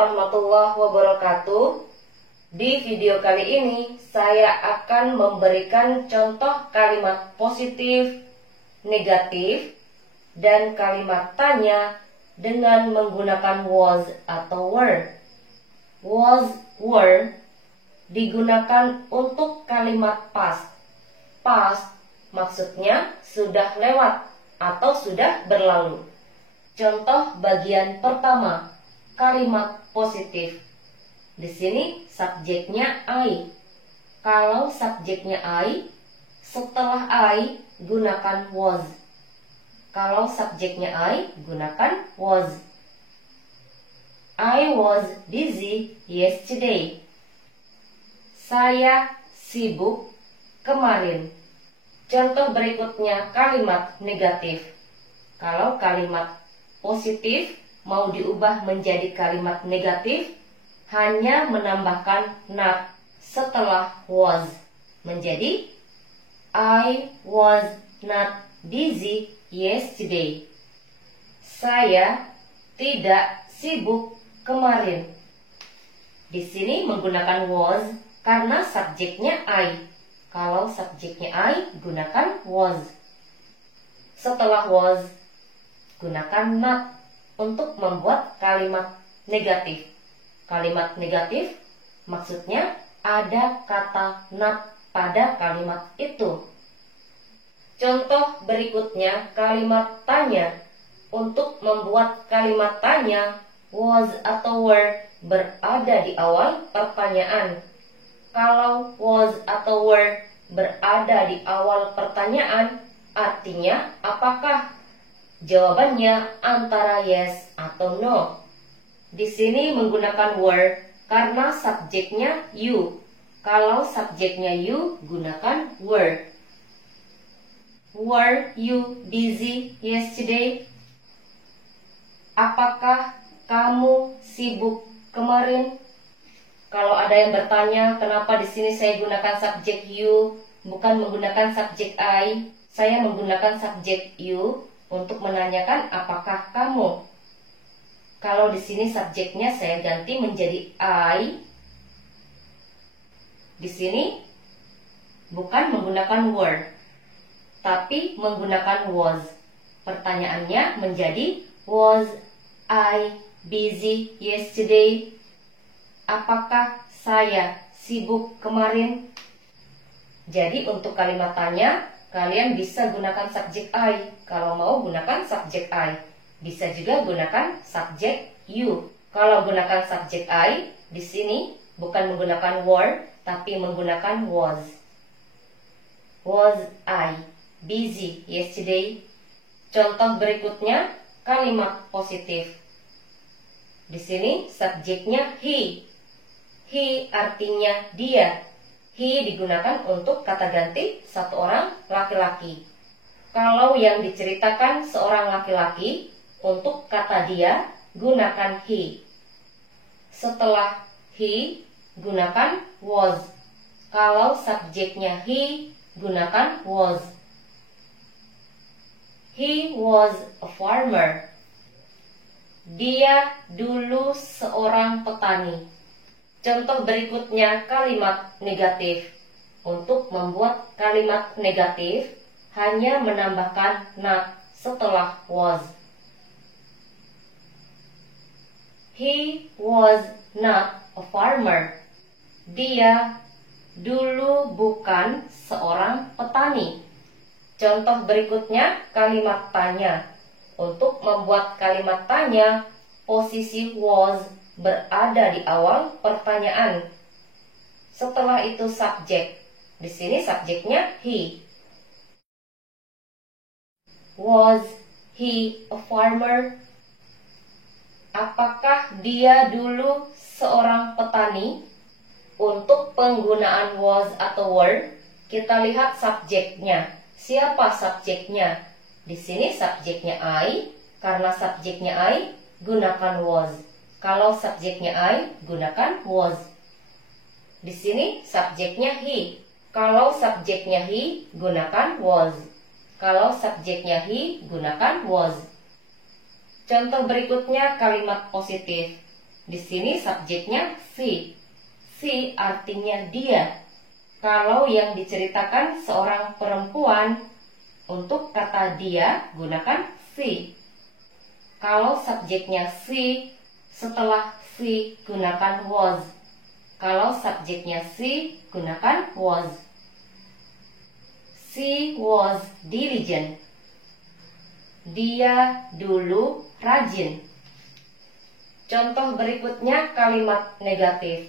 warahmatullahi wabarakatuh. Di video kali ini saya akan memberikan contoh kalimat positif, negatif, dan kalimat tanya dengan menggunakan was atau were. Was, were digunakan untuk kalimat past. Past maksudnya sudah lewat atau sudah berlalu. Contoh bagian pertama, kalimat positif. Di sini subjeknya I. Kalau subjeknya I, setelah I gunakan was. Kalau subjeknya I, gunakan was. I was busy yesterday. Saya sibuk kemarin. Contoh berikutnya kalimat negatif. Kalau kalimat positif mau diubah menjadi kalimat negatif, hanya menambahkan not setelah was. Menjadi I was not busy yesterday. Saya tidak sibuk kemarin. Di sini menggunakan was karena subjeknya I. Kalau subjeknya I, gunakan was. Setelah was, gunakan not untuk membuat kalimat negatif. Kalimat negatif maksudnya ada kata not pada kalimat itu. Contoh berikutnya kalimat tanya. Untuk membuat kalimat tanya, was atau were berada di awal pertanyaan. Kalau was atau were berada di awal pertanyaan, artinya apakah? Jawabannya antara yes atau no. Di sini menggunakan were karena subjeknya you. Kalau subjeknya you, gunakan were. Were you busy yesterday? Apakah kamu sibuk kemarin? Kalau ada yang bertanya, kenapa di sini saya gunakan subjek you, bukan menggunakan subjek I? Saya menggunakan subjek you untuk menanyakan apakah kamu. Kalau di sini subjeknya saya ganti menjadi I. Di sini bukan menggunakan were, tapi menggunakan was. Pertanyaannya menjadi was I busy yesterday? Apakah saya sibuk kemarin? Jadi untuk kalimat tanya, kalian bisa gunakan subjek I. Kalau mau gunakan subjek I. Bisa juga gunakan subjek you. Kalau gunakan subjek I, di sini bukan menggunakan were, tapi menggunakan was. Was I busy yesterday? Contoh berikutnya, kalimat positif. Di sini subjeknya he. He artinya dia. He digunakan untuk kata ganti satu orang laki-laki. Kalau yang diceritakan seorang laki-laki, untuk kata dia, gunakan he. Setelah he, gunakan was. Kalau subjeknya he, gunakan was. He was a farmer. Dia dulu seorang petani. Contoh berikutnya kalimat negatif. Untuk membuat kalimat negatif, hanya menambahkan not setelah was. He was not a farmer. Dia dulu bukan seorang petani. Contoh berikutnya kalimat tanya. Untuk membuat kalimat tanya, posisi was berada di awal pertanyaan. Setelah itu subjek. Di sini subjeknya he. Was he a farmer? Apakah dia dulu seorang petani? Untuk penggunaan was atau were, kita lihat subjeknya. Siapa subjeknya? Di sini subjeknya I. Karena subjeknya I, gunakan was. Kalau subjeknya I, gunakan was. Di sini subjeknya he. Kalau subjeknya he, gunakan was. Kalau subjeknya he, gunakan was. Contoh berikutnya kalimat positif. Di sini subjeknya she. She artinya dia. Kalau yang diceritakan seorang perempuan, untuk kata dia gunakan she. Kalau subjeknya she, setelah she gunakan was. Kalau subjeknya she, gunakan was. She was diligent. Dia dulu rajin. Contoh berikutnya kalimat negatif.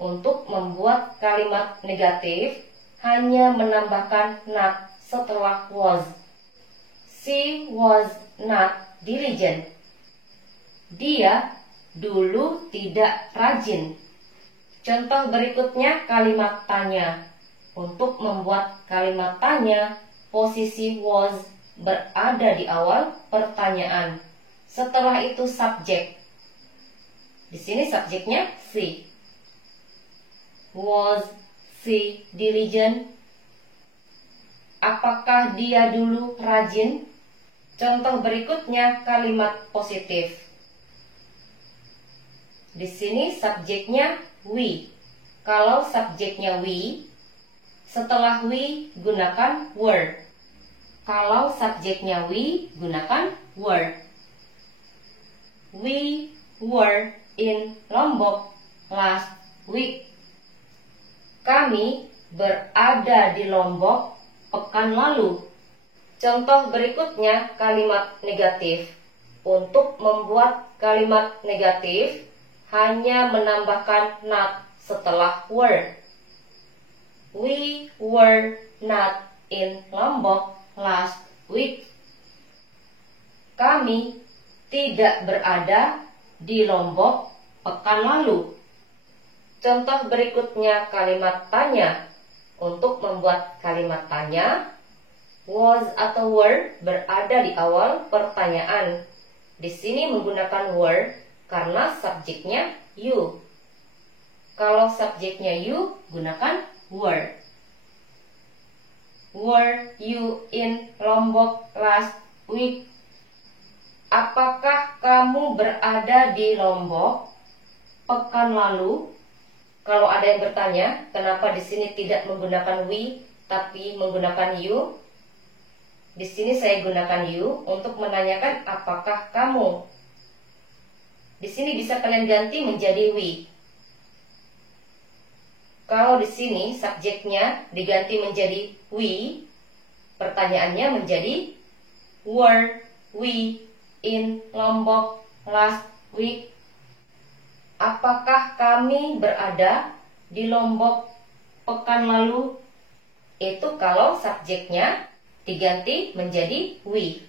Untuk membuat kalimat negatif, hanya menambahkan not setelah was. She was not diligent. Dia dulu tidak rajin. Contoh berikutnya kalimat tanya. Untuk membuat kalimat tanya, posisi was berada di awal pertanyaan. Setelah itu subjek. Di sini subjeknya she. Was she diligent? Apakah dia dulu rajin? Contoh berikutnya kalimat positif. Di sini subjeknya we. Kalau subjeknya we, setelah we gunakan were. Kalau subjeknya we, gunakan were. We were in Lombok last week. Kami berada di Lombok pekan lalu. Contoh berikutnya kalimat negatif. Untuk membuat kalimat negatif, hanya menambahkan not setelah were. We were not in Lombok last week. Kami tidak berada di Lombok pekan lalu. Contoh berikutnya kalimat tanya. Untuk membuat kalimat tanya, was atau were berada di awal pertanyaan. Di sini menggunakan were karena subjeknya you. Kalau subjeknya you, gunakan were. Were you in Lombok last week? Apakah kamu berada di Lombok pekan lalu? Kalau ada yang bertanya, kenapa di sini tidak menggunakan we, tapi menggunakan you? Di sini saya gunakan you untuk menanyakan apakah kamu. Di sini bisa kalian ganti menjadi we. Kalau di sini subjeknya diganti menjadi we, pertanyaannya menjadi were we in Lombok last week? Apakah kami berada di Lombok pekan lalu? Itu kalau subjeknya diganti menjadi we.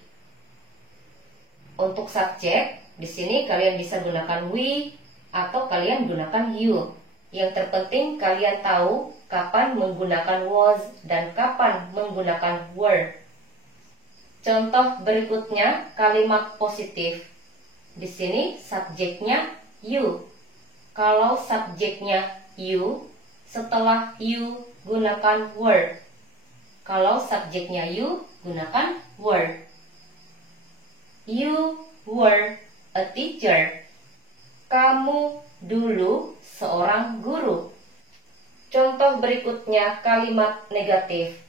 Untuk subjek, di sini kalian bisa gunakan we atau kalian gunakan you. Yang terpenting kalian tahu kapan menggunakan was dan kapan menggunakan were. Contoh berikutnya kalimat positif. Di sini subjeknya you. Kalau subjeknya you, setelah you gunakan were. Kalau subjeknya you, gunakan were. You were a teacher. Kamu dulu seorang guru. Contoh berikutnya kalimat negatif.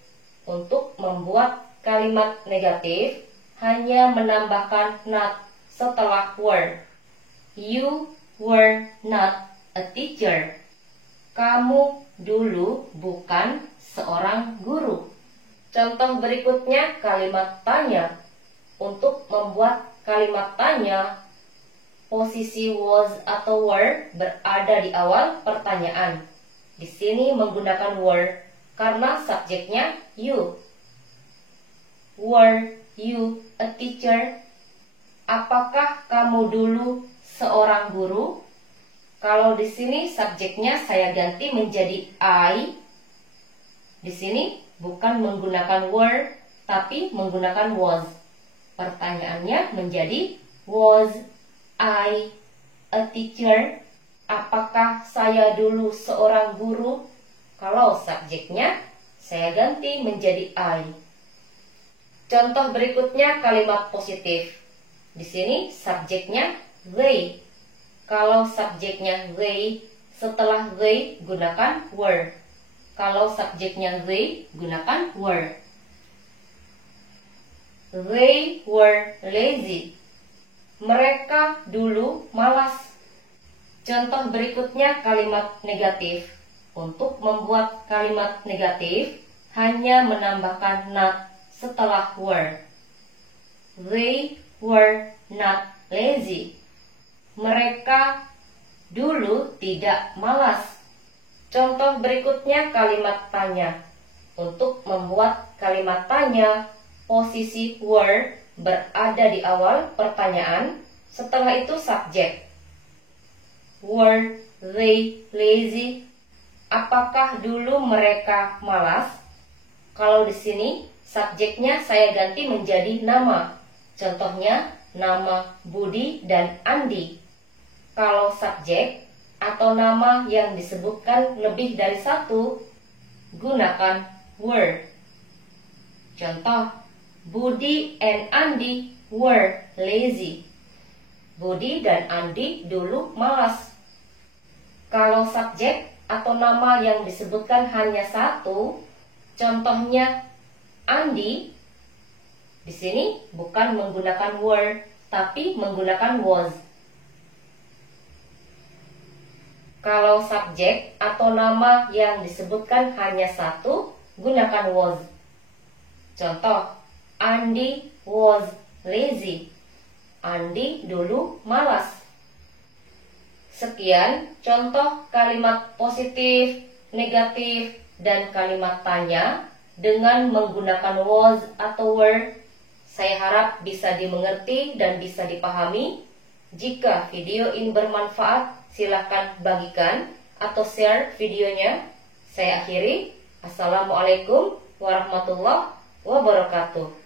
Untuk membuat kalimat negatif, hanya menambahkan not setelah were. You were not a teacher. Kamu dulu bukan seorang guru. Contoh berikutnya kalimat tanya. Untuk membuat kalimat tanya, posisi was atau were berada di awal pertanyaan. Di sini menggunakan were karena subjeknya you. Were you a teacher? Apakah kamu dulu seorang guru? Kalau di sini subjeknya saya ganti menjadi I. Di sini bukan menggunakan were, tapi menggunakan was. Pertanyaannya menjadi was I a teacher? Apakah saya dulu seorang guru? Kalau subjeknya saya ganti menjadi I. Contoh berikutnya kalimat positif. Di sini subjeknya they. Kalau subjeknya they, setelah they gunakan were. Kalau subjeknya they, gunakan were. They were lazy. Mereka dulu malas. Contoh berikutnya kalimat negatif. Untuk membuat kalimat negatif, hanya menambahkan not setelah were. They were not lazy. Mereka dulu tidak malas. Contoh berikutnya kalimat tanya. Untuk membuat kalimat tanya, posisi were berada di awal pertanyaan, setelah itu subjek. Were they lazy? Apakah dulu mereka malas? Kalau di sini subjeknya saya ganti menjadi nama. Contohnya nama Budi dan Andi. Kalau subjek atau nama yang disebutkan lebih dari satu, gunakan were. Contoh, Budi and Andi were lazy. Budi dan Andi dulu malas. Kalau subjek atau nama yang disebutkan hanya satu, contohnya Andi, di sini bukan menggunakan were, tapi menggunakan was. Kalau subjek atau nama yang disebutkan hanya satu, gunakan was. Contoh, Andi was lazy. Andi dulu malas. Sekian contoh kalimat positif, negatif, dan kalimat tanya dengan menggunakan was atau were. Saya harap bisa dimengerti dan bisa dipahami. Jika video ini bermanfaat, silakan bagikan atau share videonya. Saya akhiri. Assalamualaikum warahmatullahi wabarakatuh.